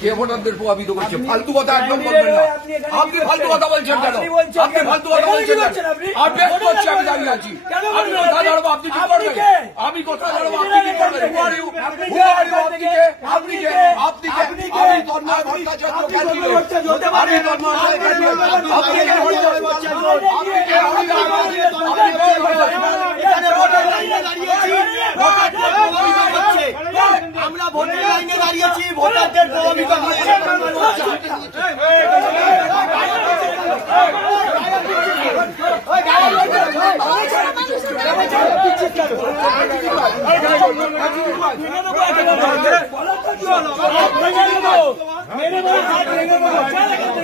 কে ভোটারদের প্রভাবিত করছে ফালতু কথা একদম বলবেন না আপনি ফালতু? কথা বলছেন কেন আপনি কেন? ফালতু কথা বলছেন কেন আপনি? করছি আমি দাঁড়িয়ে আছি কেন আমি কথা? দাঁড়াবো আপনি কি করবেন? আমি কথা দাঁড়াবো আপনি কি? করবেন? আপনি কে? আপনি কে আপনি কে আপনি কে? আমি তন্ময় ভট্টাচার্য পারেন। আমি তন্ময় ভট্টাচার্য। আপনি কে? আপনি কে ভট্টাচার্য? এখানে ভোটার লাইনে দাঁড়িয়েছি ভোটারদের প্রভাবিত করছে আমরা ভোটের লাইনে দাঁড়িয়েছি ভোটারদের প্রভাবিত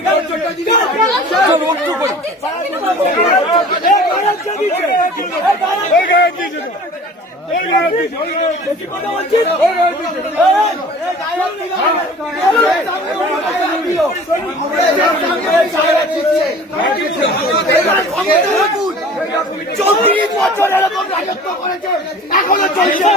করছে চলো, একটু কই। চব্বিশ বছর এরকম রাজত্ব করেছে এখনও চলছে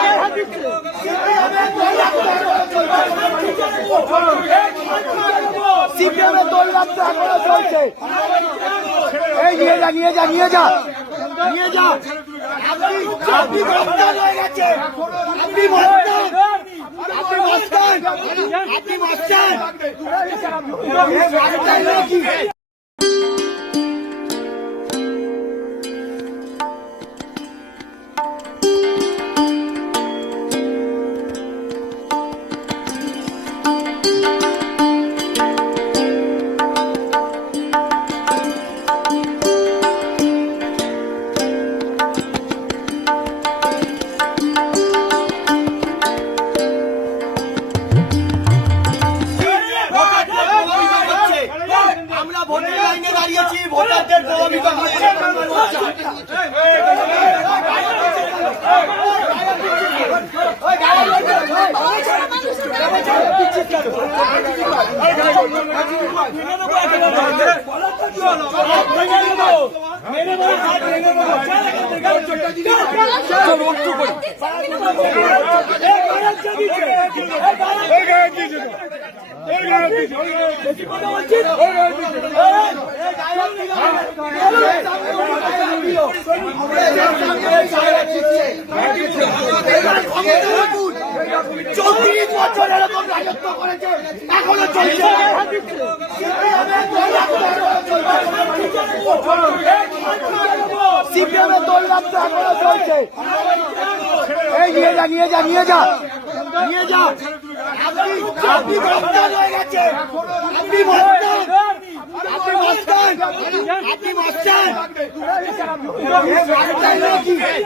সিপিএমের দল এখনও চলছে এই নিয়ে যা নিয়ে যা নিয়ে যা নিয়ে যা আপনি আপনি মস্তান হয়ে গেছে আপনি মস্তান আপনি মস্তান আপনি মস্তান আমরা ভোটের লাইনে দাঁড়িয়েছি ভোটারদের প্রভাবিত চলো, চব্বিশ বছর এরকম রাজত্ব করেছে এখনও চলছে সিপিএমের দল রাখতে এখনও চলছে। এই নিয়ে যা নিয়ে যা নিয়ে যা নিয়ে যা আপনি আপনি মস্তান হয়ে গেছে আপনি আপনি মস্তান আপনি মস্তান